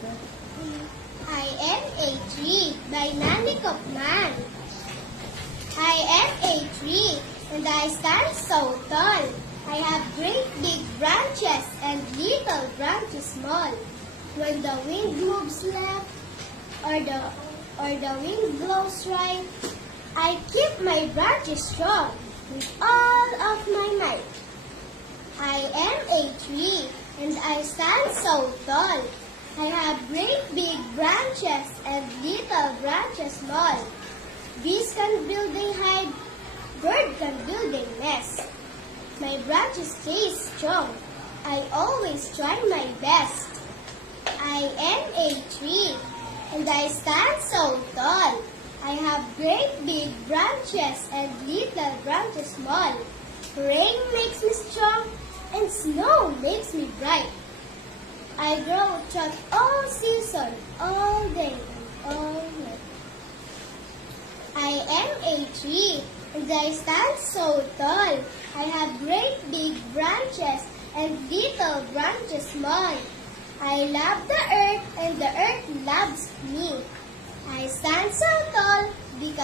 I am a tree by Nanny Kaufman. I am a tree and I stand so tall. I have great big branches and little branches small. When the wind moves left or the wind blows right, I keep my branches strong with all of my might. I am a tree and I stand so tall. I have great big branches and little branches small. Bees can build a hive, bird can build a nest. My branches stay strong. I always try my best. I am a tree and I stand so tall. I have great big branches and little branches small. Rain makes me strong and snow makes me bright. I grow throughout all season, all day and all night. I am a tree and I stand so tall. I have great big branches and little branches small. I love the earth and the earth loves me. I stand so tall because